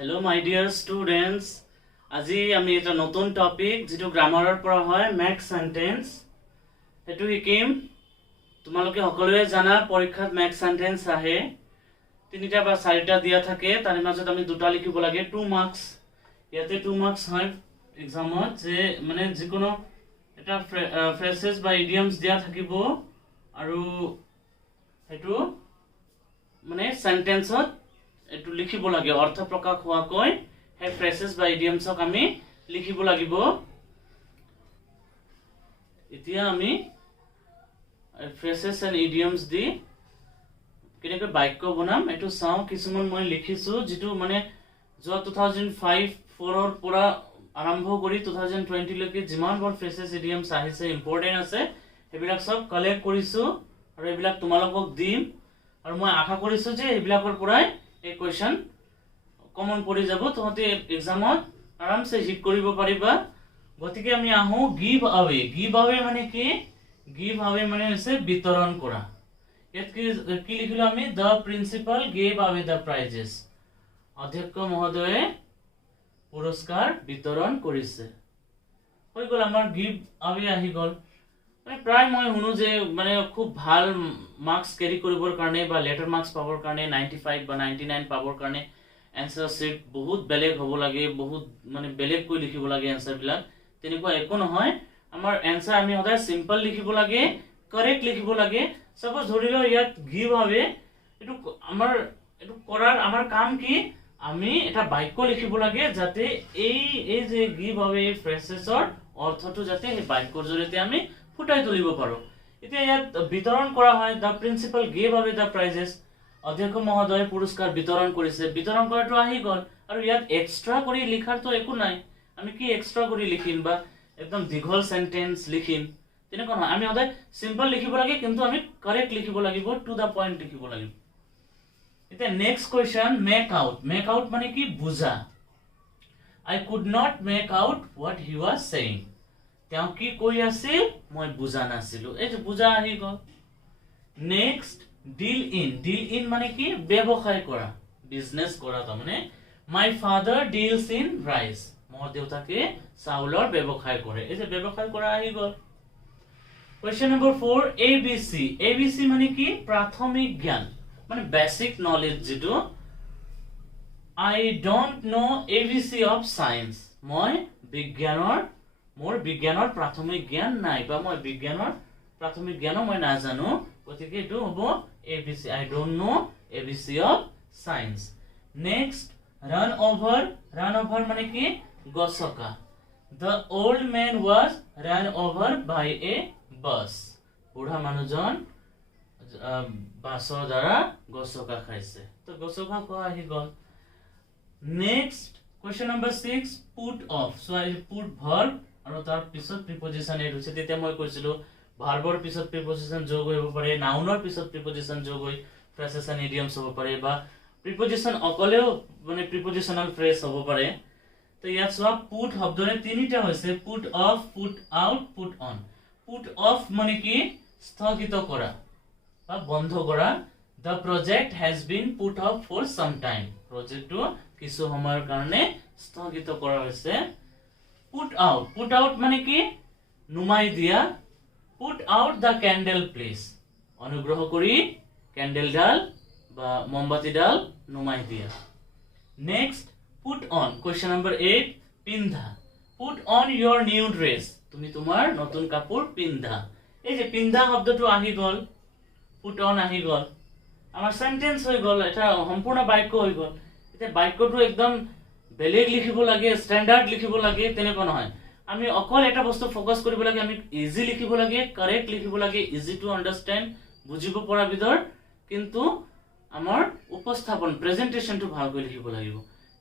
Hello my dear students. আজি আমি এটা নতুন টপিক যেটো গ্ৰামাৰৰ পৰা হয় ম্যাথ সেন্টেন্স হেতু শিকিম। তোমালোকে সকলোৱে জানা পৰীক্ষাত ম্যাথ সেন্টেন্স আহে তিনিটা বা চাৰিটা দিয়া থাকে তাৰ মাজত আমি দুটা লিখিব লাগে 2 মাৰ্কস। ইয়াতে 2 মাৰ্কস হয় এক্সামত যে মানে যিকোনো এটা ফ্ৰেজেস বা ইডিয়মছ দিয়া থাকিব আৰু হেতু মানে সেন্টেন্সত এটু লিখিব লাগে অৰ্থ প্ৰকাশ হোৱা কই হে ফ্ৰেজেস বা ইডিয়মছক আমি লিখিব লাগিব। এতিয়া আমি ফ্ৰেজেস এন্ড ইডিয়মছ দি কেনেকৈ বাক্য বনাম এটু চাও। কিছুমান মই লিখিছো যেটো মানে যোৱা 2005-4 ৰ পৰা আৰম্ভ কৰি 2020 লৈকে যিমান বৰ ফ্ৰেজেস ইডিয়মছ আহিছে ইম্পৰ্টেন্ট আছে এবিলাক সব কালেক্ট কৰিছো আৰু এবিলাক তোমালোকক দিম আৰু মই আশা কৰিছো যে এবিলাকৰ পৰাই এই কোৱেশ্চন কমন পৰি যাব তোমতে এক্সামত আৰামসে হিট কৰিব পাৰিবা। গতিকে আমি আহো গিভ আৱে। গিভ আৱে মানে কি? গিভ আৱে মানে হৈছে বিতৰণ কৰা। ইয়াত কি লিখিলো আমি the principal gave away the prizes। অধ্যক্ষ মহোদয়ে পুৰস্কাৰ বিতৰণ কৰিছে। হৈ গল আমাৰ গিভ আৱে আহি গল। মানে প্ৰায় মই শুনো যে মানে খুব ভাল মাৰ্কস ক্যাৰি কৰিবৰ কাৰণে বা লেটাৰ মাৰ্কস পাবৰ কাৰণে 95 বা 99 পাবৰ কাৰণে এনসার শিট বহুত বেলেগ হ'ব লাগে, বহুত মানে বেলেগ কৈ লিখিব লাগে এনসার বিলাক। তেনেকুৱা একো নহয়, আমাৰ এনসাৰ আমি সদায় সিম্পল লিখিব লাগে, কাৰেক্ট লিখিব লাগে। সাপোজ ধৰিলো ইয়াত গিভ আৱে এটো আমাৰ এটো কৰাৰ আমাৰ কাম কি? আমি এটা বাক্য লিখিব লাগে যাতে এই যে গিভ আৱে ফ্ৰেজেছৰ অৰ্থটো যাতে এই বাক্যৰ জৰিয়তে আমি ফুটাই তুলিব পাৰো। এতিয়া ইয়াত বিতৰণ কৰা হয় the principal gave away the prizes। অধ্যক্ষ মহোদয় পুৰস্কাৰ বিতৰণ কৰিছে। বিতৰণ কৰাটো আহি গল আৰু ইয়াত এক্সট্ৰা কৰি লিখাৰ তো একো নাই। আমি কি এক্সট্ৰা কৰি লিখিম বা একদম দীঘল সেন্টেন্স লিখিম তেনেকুৱা নহয়। আমি সদায় সিম্পল লিখিব লাগে কিন্তু আমি কাৰেক্ট লিখিব লাগিব, টু দা পয়েন্ট লিখিব লাগিব। এতিয়া next question make out. Make out মানে কি? বুজা। I could not make out what he was saying। তেওঁ কি কৈ আছিল মই বুজা নাছিলো। এই যে বুজা আহি গল। Next deal in. Deal in মানে কি? ব্যৱসায় কৰা, বিজনেস কৰা। তাৰ মানে my father deals in rice. মোৰ দেউতাকে চাউলৰ ব্যৱসায় কৰে। এই যে ব্যৱসায় কৰা আহি গল। Question number 4 ABC. এবিসি মানে কি? প্ৰাথমিক জ্ঞান মানে বেসিক নলেজ যেটো। I don't know ABC of science। মই বিজ্ঞানৰ মোৰ বিজ্ঞানৰ প্ৰাথমিক জ্ঞান নাই বা মই বিজ্ঞানৰ প্ৰাথমিক জ্ঞান মই নাজানো। গতিকে এটো হ'ব ABC। I don't know ABC of science। Next run over। run over মানে কি? গছকা। The old man was run over by a bus। বুঢ়া মানুহজন বাছৰ দ্বাৰা গছকা খাইছে। তো গছকা কোৱা আহি গল। Next question number 6 put off। So I put verb আৰু তাৰ পিছত প্ৰিপজিশন এড হৈছে। তেতিয়া মই কৈছিলো ভাৰ্বৰ পিছত প্ৰিপজিশন যোগ হ'ব পাৰে, নাউনৰ পিছত প্ৰিপজিশন যোগ হৈ ফ্ৰেজেস এন্ড ইডিয়মছ হ'ব পাৰে বা প্ৰিপজিশন অকলেও মানে প্ৰিপজিশনাল ফ্ৰেজ হ'ব পাৰে। তো ইয়াত সব পুট শব্দৰে তিনিটা হৈছে, put off, put out, put on. Put off মানে কি? স্থগিত কৰা বা বন্ধ কৰা। The project has been put off for some time। প্ৰজেক্টটো কিছু সময়ৰ কাৰণে স্থগিত কৰা হৈছে। Put out। Put out মানে কি? নুমাই দিয়া। Put out the candle please। অনুগ্ৰহ কৰি ক্যান্ডেল ডাল বা মমবাতি ডাল নুমাই দিয়া। Next put on। Question number 8 পিন্ধা। Put on your new dress। তুমি তোমাৰ নতুন কাপোৰ পিন্ধা। এই যে পিন্ধা শব্দটো আহি গল, put on আহি গল, আমাৰ সেন্টেন্স হৈ গল, এটা সম্পূৰ্ণ বাক্য হৈ গল। এতিয়া বাক্যটো একদম বেলেগ লিখিব লাগে, স্ট্যান্ডাৰ্ড লিখিব লাগে তেনেকুৱা নহয়। আমি অকল এটা বস্তু ফোকাস কৰিব লাগে, আমি ইজি লিখিব লাগে, কাৰেক্ট লিখিব লাগে, ইজি টু আন্ডাৰস্ট্যান্ড, বুজিব পৰা বিধৰ, কিন্তু আমাৰ উপস্থাপন প্ৰেজেন্টেশনটো ভালকৈ লিখিব লাগিব।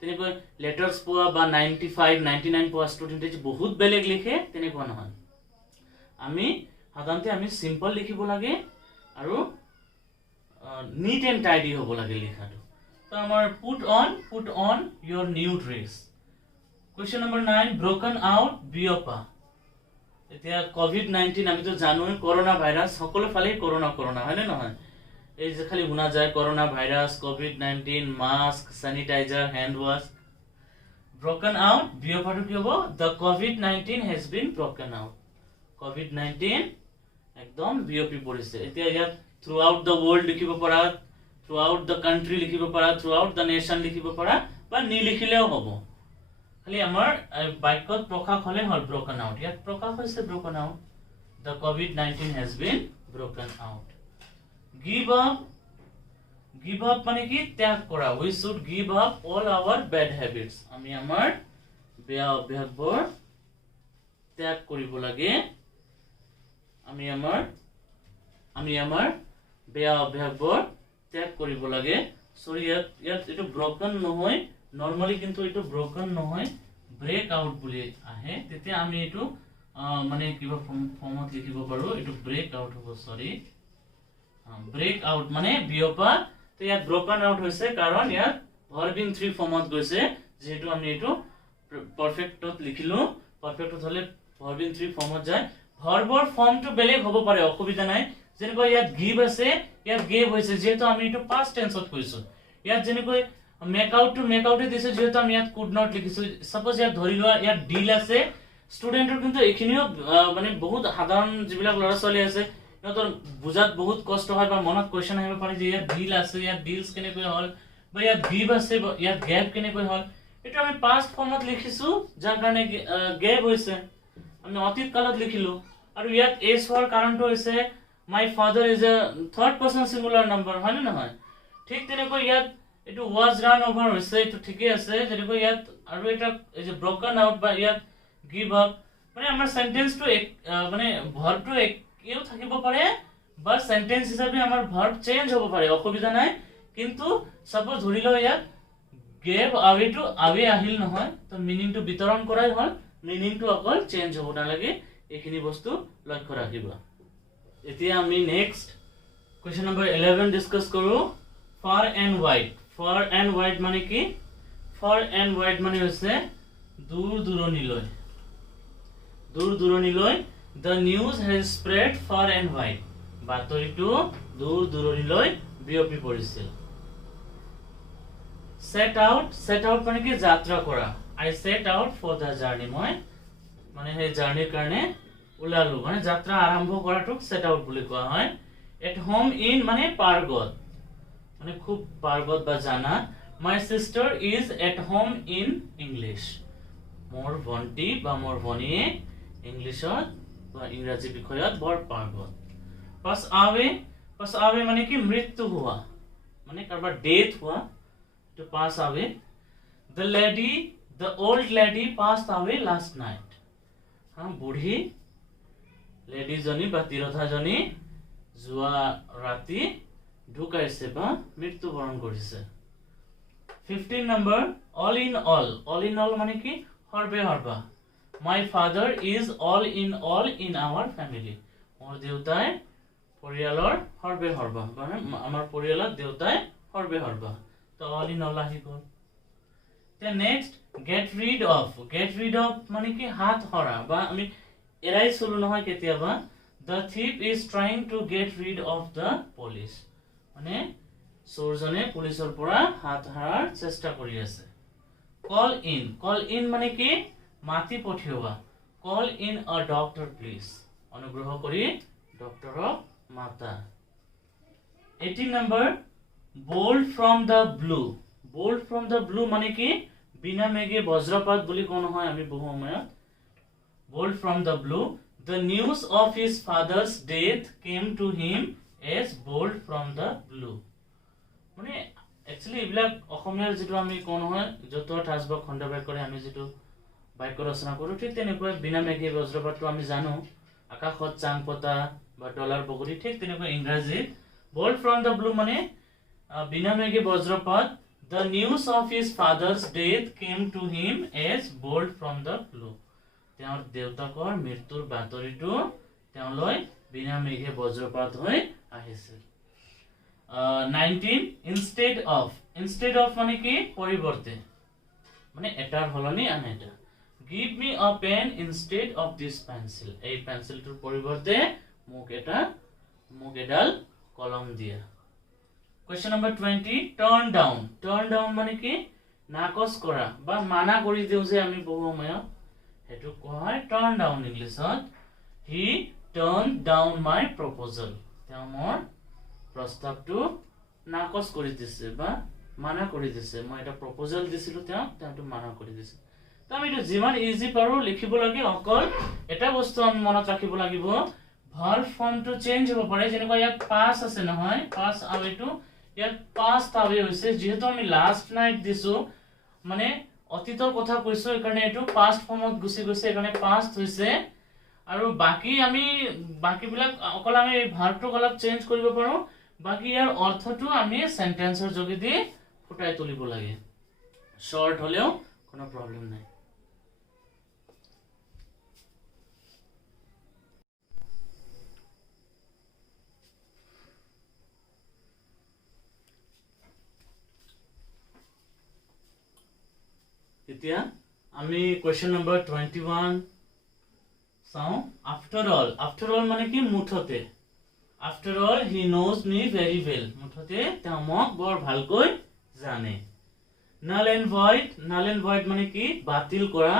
তেনেকৈ লেটাৰ্স পোৱা বা 95 99 পোৱা ষ্টুডেন্টে বহুত বেলেগ লিখে তেনেকুৱা নহয়। আমি সাধাৰণতে আমি সিম্পল লিখিব লাগে আৰু নিট এন্ড টাইডি হ'ব লাগে লিখাটো। তো আমাৰ put on your new dress। Question number 9 broken out বিয়পা। এতিয়া কোভিড-19 আমি তো জানোই করোনা ভাইরাস, সকলো ফালে করোনা করোনা হয় না নহয়? এই যে খালি শুনা যায় করোনা ভাইরাস, কোভিড-19, mask, sanitiser, hand wash, broken out বিয়পাটো কি হ'ব the covid-19 has been broken out covid-19 একদম বিয়পি পৰিছে এতিয়া ইয়াত throughout the world লিখিব পাৰা throughout the country লিখিব পাৰা throughout the nation লিখিব পাৰা বা নি লিখিলেও হ'ব খালি আমাৰ বাক্যত প্ৰকাশ হলে হল broken out ইয়াত প্ৰকাশ হৈছে broken out the covid-19 has been broken out give up মানে কি ত্যাগ কৰা we should give up all our bad habits আমি আমাৰ বেয়া অভ্যাসবোৰ ত্যাগ কৰিব লাগে আমি আমাৰ বেয়া অভ্যাসবোৰ ত্যাগ কৰিব লাগে সৰি ইয়াত এটো ব্ৰকেন নহয় নরমালি কিন্তু এটো ব্রোকেন নহয় ব্রেক আউট বুলি আহে তেতিয়া আমি এটো মানে কিবা ফর্মত লিখিব পাৰো এটো ব্ৰেক আউট হ'ব সৰি ব্ৰেক আউট মানে বিয়পা তো ইয়াত ব্ৰোকেন আউট হৈছে কাৰণ ইয়াত ভাৰ্ব ইন 3 ফৰ্মত গৈছে যেহেতু আমি এটো পাৰফেক্টত লিখিলো পাৰফেক্টত হলে ভাৰ্ব ইন 3 ফৰ্মত যায় ভাৰ্বৰ ফৰ্মটো বেলেগ হ'ব পাৰে অসুবিধা নাই যেনেকৈ ইয়াত গিভ আছে ইয়াত গেভ হৈছে যেহেতু আমি এটো পাস্ট টেন্সত কৈছো ইয়াত যেনেকৈ মেক আউট এ দিছে যেহেতু আমি ইয়াত কুড নট লিখিছো সাপোজ ইয়াত ধৰি লোৱা ইয়াত ডিল আছে স্টুডেন্টৰ কিন্তু এখিনিও মানে বহুত সাধাৰণ যিবিলাক লৰা ছোৱালী আছে ইহঁতৰ বুজাত বহুত কষ্ট হয় বা মনত কোৱেশ্চন আহিব পাৰে যে ইয়াত ডিল আছে ইয়াত ডিলস কেনেকৈ হল বা ইয়াত গিভ আছে ইয়াত গেভ কেনেকৈ হল এটা আমি পাস্ট ফৰ্মত লিখিছো যাৰ কাৰণে গেভ হৈছে আমি অতীত কালত লিখিলো আৰু ইয়াত এস হোৱাৰ কাৰণটো হৈছে my father is A third person singular number হয় না নহয় ঠিক তেনেকৈ ইয়াত এটো ওয়াজ রান ওভার হৈছে এটো ঠিকই আছে যেনেকৈ ইয়াত আৰু এটা এই যে ব্ৰোকেন আউট বা ইয়াত গিভ আপ মানে আমাৰ সেন্টেন্সটো মানে ভাৰ্বটো একেও থাকিব পাৰে বা সেন্টেন্স হিচাপে আমাৰ ভাৰ্ব চেঞ্জ হ'ব পাৰে অসুবিধা নাই কিন্তু সাপোজ ধৰি লও ইয়াত গেভ আৱেটো আৱে আহিল নহয় তো মিনিংটো বিতৰণ কৰাই হল মিনিংটো অকল চেঞ্জ হ'ব নালাগে এইখিনি বস্তু লক্ষ্য ৰাখিবা এতিয়া আমি নেক্সট কোৱেশ্চন নম্বৰ 11 ডিসকাস কৰো far and wide মানে কি far and wide মানে হৈছে দূৰ দূৰণিলৈ the news has spread far and wide বাতৰিটো দূৰ দূৰণিলৈ বিয়পি পৰিছিল set out মানে কি যাত্ৰা কৰা I set out for the journey মই মানে হে জাৰ্নিৰ কাৰণে ওলালো মানে যাত্ৰা আৰম্ভ কৰাটোক set out বুলি কোৱা হয় at home in মানে পাৰ্গত মানে খুব পাৰ্গত বা জানা my sister is at home in English মোৰ ভন্টি বা মোৰ ভনীয়ে ইংলিশত বা ইংৰাজী বিষয়ত বৰ পাৰ্গত pass away মানে কি মৃত্যু হোৱা মানে কাৰোবাৰ ডেথ হোৱা to pass away the old lady passed away last night বুঢ়ী লেডি জনী বা তিৰথা জনী যোৱা ৰাতি ঢুকাইছে বা মৃত্যুবৰণ কৰিছে 15 নম্বৰ all in all মানে কি সৰ্বা my father is all in our family মোৰ দেউতাই পৰিয়ালৰ সৰ্বা মানে আমাৰ পৰিয়ালত দেউতাই সৰ্বা তো all in all আহি গল তে নেক্সট get rid of মানে কি হাত হৰা বা আমি এৰাই চলো নহয় কেতিয়াবা the thief is trying to get rid of the police মানে চোৰজনে পুলিচৰ পৰা হাত হৰাৰ চেষ্টা কৰি আছে call in মানে কি মাতি পঠিওৱা call in a doctor please অনুগ্ৰহ কৰি ডক্টৰক মাতা 18 number bolt from the blue মানে কি বিনা মেঘে বজ্ৰপাত বুলি কোন হয় আমি বহু সময়ত bolt from the blue the news of his father's death came to him as bolt from the blue মানে एक्चुअली ইবিলাক অসমীয়াৰ যেটো আমি কোন হয় যত ঠাসবা খণ্ডবাক্য কৰে আমি যেটো বাক্য ৰচনা কৰো ঠিক তেনেকৈ বিনা মেঘে বজ্ৰপাতটো আমি জানো আকাশত চাং পতা বা ডলাৰ বগৰী ঠিক তেনেকৈ ইংৰাজী bolt from the blue মানে বিনা মেঘে বজ্ৰপাত the news of his father's death came to him as bolt from the blue তেওঁৰ দেউতাকৰ মৃত্যুৰ বাতৰিটো তেওঁলৈ বিনা মেঘে বজ্ৰপাত হৈ আহিছিল 19 instead of মানে কি পৰিৱৰ্তে মানে এটাৰ হলনি আন এটা give me a pen instead of this pencil এই পেন্সিলটোৰ পৰিৱৰ্তে মোক এডাল কলম দিয়া question number 20 turn down মানে কি নাকচ কৰা বা মানা কৰি দিওঁ যে আমি বহু সময়ত হেতু কোৱা হয় টাৰ্ন ডাউন ইংলিছত হি টাৰ্ন ডাউন মাই প্ৰপ'জাল তেওঁ মোৰ প্ৰস্তাৱটো নাকচ কৰি দিছে বা মানা কৰি দিছে মই এটা প্ৰপ'জাল দিছিলো তেওঁটো মানা কৰি দিছে তো আমি এইটো যিমান ইজি পাৰো লিখিব লাগে অকল এটা বস্তু আমি মনত ৰাখিব লাগিব ভাৰ্ব ফৰ্মটো চেঞ্জ হ'ব পাৰে যেনেকৈ ইয়াত পাস আছে নহয় পাস আৱেটো ইয়াত পাস্ট আৱে হৈছে যেহেতু আমি লাষ্ট নাইট দিছো মানে অতীতৰ কথা কৈছো এইকাৰণে এইটো পাস্ট ফৰ্মত গুছি গৈছে এইকাৰণে পাস্ট হৈছে আৰু বাকি বিলাক অকল আমি ভাৰ্বটো অলপ চেঞ্জ কৰিব পাৰো বাকি ইয়াৰ অৰ্থটো আমি সেন্টেন্সৰ যোগেদি ফুটাই তুলিব লাগে শৰ্ট হলেও কোনো প্ৰবলেম নাই এতিয়া আমি কোৱেশ্চন নম্বৰ 21 চাও আফটাৰ অল মানে কি মুঠতে after all he knows me very well মুঠতে তেওঁ মোক বৰ ভালকৈ জানে null and void মানে কি বাতিল কৰা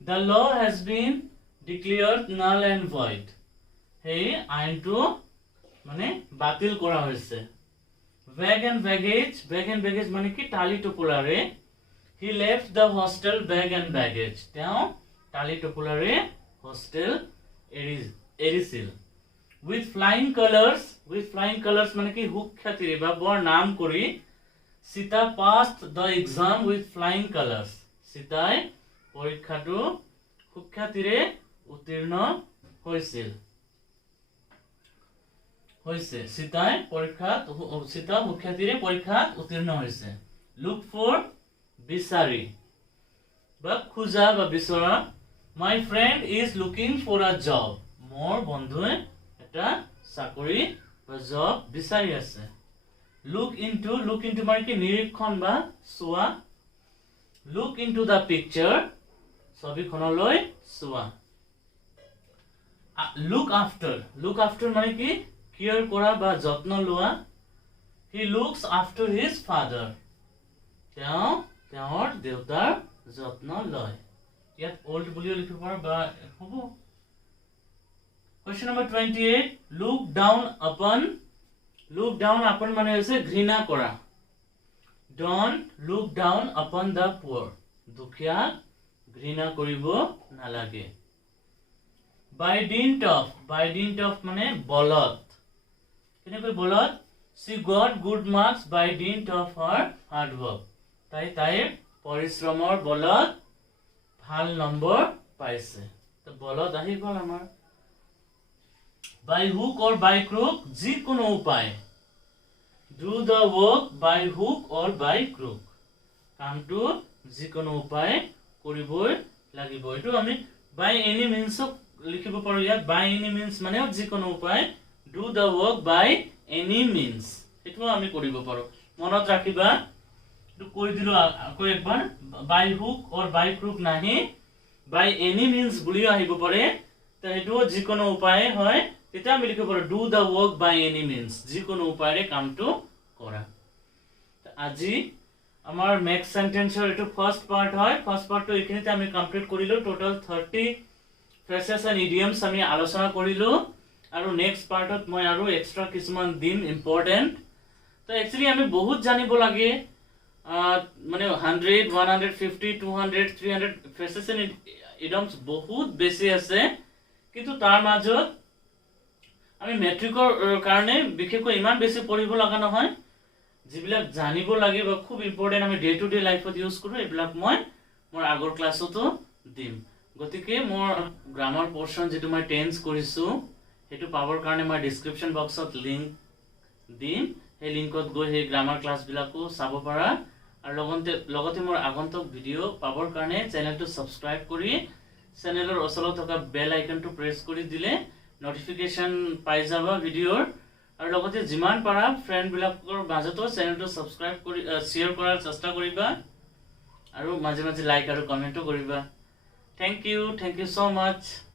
the law has been declared null and void এই আইনটো মানে বাতিল কৰা হৈছে bag and baggage মানে কি টালি টোপোলাৰে he left the hostel bag and baggage তেওঁ টালি টোপোলাৰে hostel এৰিছিল with flying colors মানে কি হুক্ষাতিৰে বা বৰ নাম কৰি Sita passed the exam with flying colors Sitai পৰীক্ষাটো হুক্ষাতিৰে উত্তীৰ্ণ হৈছিল সিতা হুক্ষাতিৰে পৰীক্ষাত উত্তীৰ্ণ হৈছে look for বিচাৰি বা খুজা বা বিচৰা my friend is looking for a job মোৰ বন্ধুৱে এটা চাকৰি বা জব বিচাৰি আছে look into মানে কি নিৰীক্ষণ বা চোৱা look into the picture ছবিখনলৈ চোৱা look after মানে কি কেয়াৰ কৰা বা যত্ন লোৱা he looks after his father তেওঁৰ দেউতাৰ যত্ন লয় ইয়াত old বুলিও লিখিব পাৰো বা হ'ব question number 28 look down upon মানে হৈছে ঘৃণা কৰা don't look down upon the poor দুখীয়া ঘৃণা কৰিব নালাগে by dint of মানে বলত কেনেকৈ বলত she got good marks by dint of her hard work তাইৰ পৰিশ্ৰমৰ বলত ভাল নম্বৰ পাইছে তো বলত আহি গ'ল আমাৰ by hook or by crook যিকোনো উপায় do the work by hook or by crook কামটো যিকোনো উপায় কৰিবই লাগিব এটো আমি by any means লিখিব পাৰো ইয়াত by any means মানে যিকোনো উপায় do the work by any means এটো আমি কৰিব পাৰো মনত ৰাখিবা এটো কৈ দিলো আকৌ একবাৰ by hook or by crook নাহি by any means বুলিও আহিব পাৰে তো এটো যিকোনো উপায় হয় এটা আমি লিখিব পাৰো do the work by any means যিকোনো উপায়েৰে কামটো কৰা আজি আমাৰ মেক্স সেন্টেন্সৰ এটো ফাৰ্স্ট পাৰ্ট হয় ফাৰ্স্ট পাৰ্টটো এখিনিতে আমি কমপ্লিট কৰিলো টোটাল 30 ফ্ৰেজেছ এন্ড ইডিয়মছ আমি আলোচনা কৰিলো আৰু নেক্সট পাৰ্টত মই আৰু এক্সট্ৰা কিছুমান দিম ইম্পৰ্টেন্ট তো একচুয়ালি আমি বহুত জানিব লাগে মানে 100 150 200 300 ফ্ৰেজেছ এন্ড ইডিয়মছ বহুত বেছি আছে কিন্তু তাৰ মাজত আমি মেট্ৰিকৰ কাৰণে বিশেষকৈ ইমান বেছি পঢ়িব লগা নহয় যিবিলাক জানিব লাগে বা খুব ইম্পৰ্টেন্ট আমি ডে টু ডে লাইফত ইউজ কৰো এইবিলাক মই মোৰ আগৰ ক্লাছতো দিম গতিকে মোৰ গ্ৰামাৰ পোৰশন যেটো মই টেন্স কৰিছো হেতু পাবৰ কাৰণে মই ডেসক্ৰিপচন বক্সত লিংক দিম এই লিংকত গৈ হে গ্ৰামাৰ ক্লাছ বিলাকো চাব পাৰা আৰু লগতে মোৰ আগন্তুক ভিডিও পাবৰ কাৰণে চেনেলটো সাবস্ক্ৰাইব কৰি চেনেলৰ ওচৰত থকা বেল আইকনটো প্ৰেছ কৰি দিলে নোটিফিকেশন পাই যাবা ভিডিওৰ আৰু লগতে যিমান পাৰা ফ্ৰেন্ড বিলাকৰ মাজতো চেনেলটো সাবস্ক্ৰাইব কৰি শেয়াৰ কৰাৰ চেষ্টা কৰিবা আৰু মাজে মাজে লাইক আৰু কমেন্টও কৰিবা থ্যাংক ইউ সো মাচ